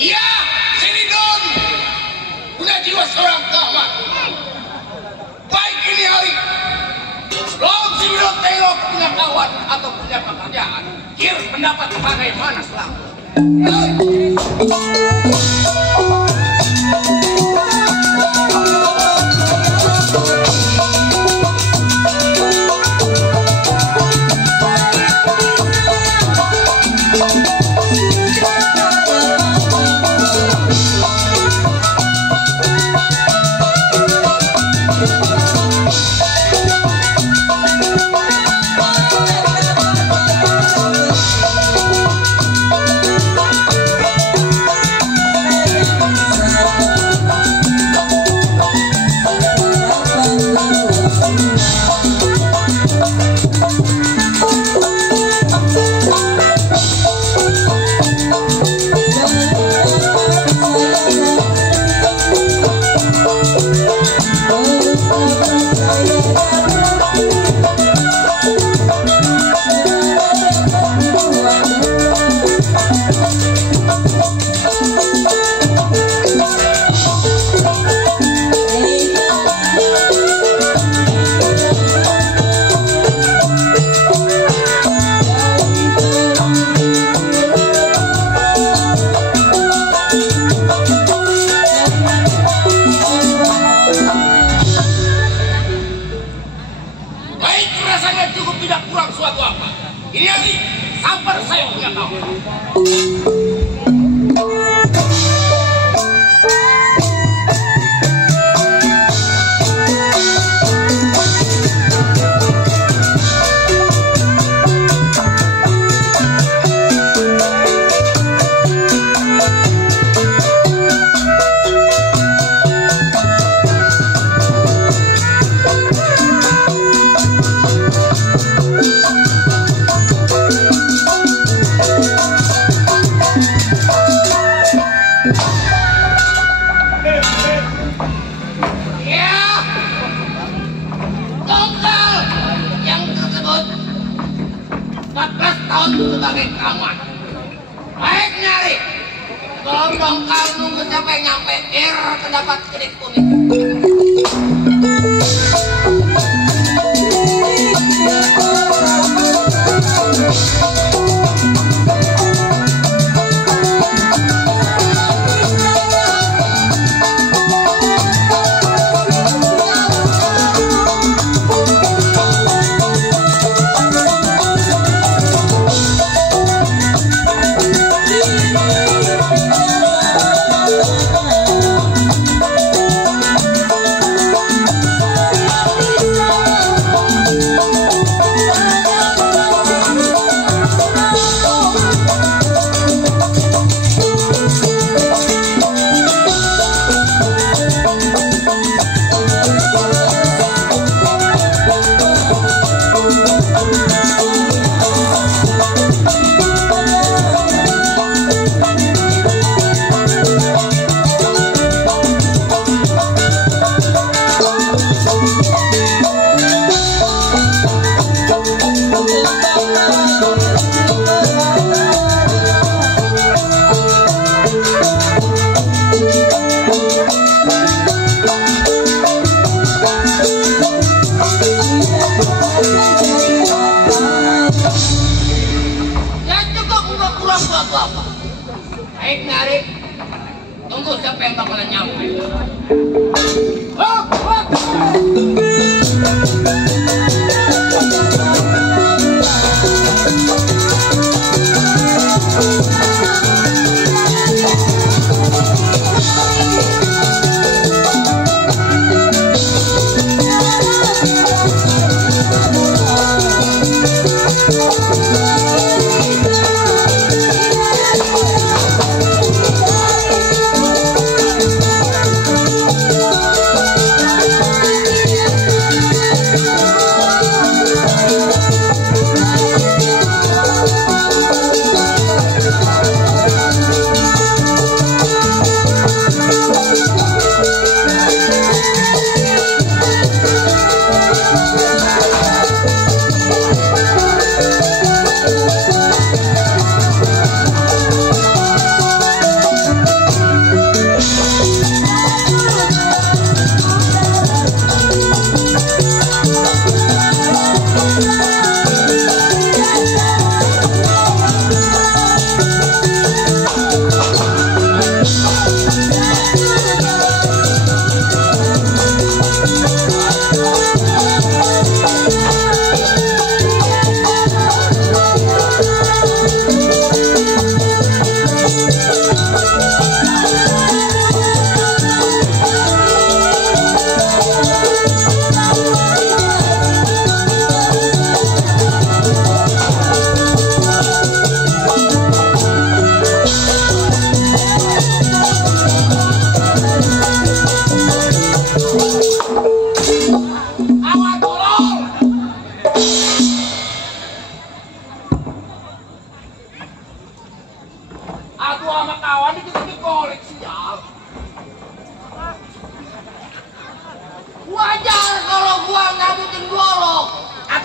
Iya, si Ridon punya jiwa seorang kawan. Baik ini hari, lawan si Ridon tengok punya kawan atau punya pekerjaan. Kir pendapat bagaimana selalu? Sebagai kawan baik nyari tolong kalau nunggu sampai nyampe terdapat kedip kuning. Baik narik, tunggu siapa yang bakalan nyampe.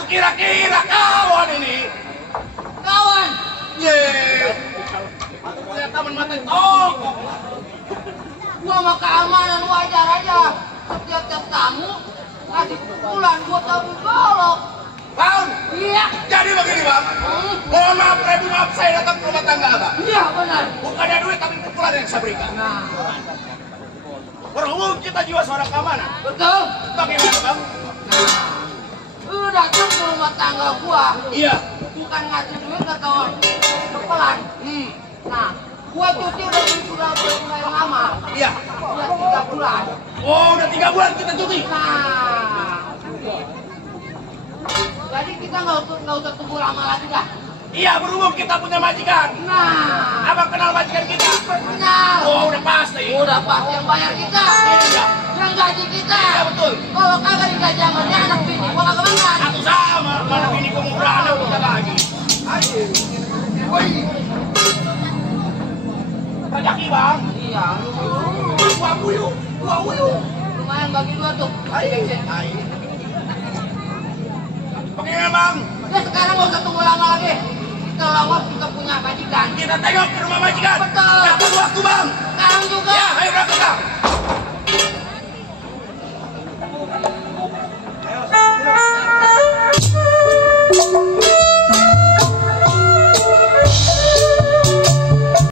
kira-kira kawan ini. Kawan. Ye. Aku punya teman mati toko. Gua mah keamanan wajar aja. Setiap tamu kasih pukulan, gua tahu golok. Bang, Iya. jadi begini bang. Mohon maaf, Rebu, maaf saya datang ke rumah tangga abang. Iya benar. Bukannya duit tapi pukulan yang saya berikan. Nah, Berhubung kita jiwa seorang keamanan. betul. Bagaimana bang? Lu datang ke rumah tangga gua, Iya. bukan ngasih duit atau pukulan. Nah, gua cuti udah mulai lama. Iya. Udah 3 bulan. Oh, udah 3 bulan kita cuti. Nah, jadi kita nggak usah tunggu lama lagi dah. Iya, berhubung kita punya majikan. Nah, Abang kenal majikan kita? kenal. Oh, udah pasti. Udah pasti yang bayar kita. Iya. Yang gaji kita. Iya, betul. Kalau kagak digaji sama dia anak bini, gua kagak makan. Satu sama, mana bini gua murah, anak kita lagi. Ayo. Woi. Rezeki bang. Iya. Gua wuyu. Lumayan bagi 2 tuh. Ayo. Bagaimana bang? Ya sekarang nggak usah tunggu lama lagi. Kita lama kita punya majikan. Kita tengok ke rumah majikan. Betul. Kapan waktu bang? Sekarang juga.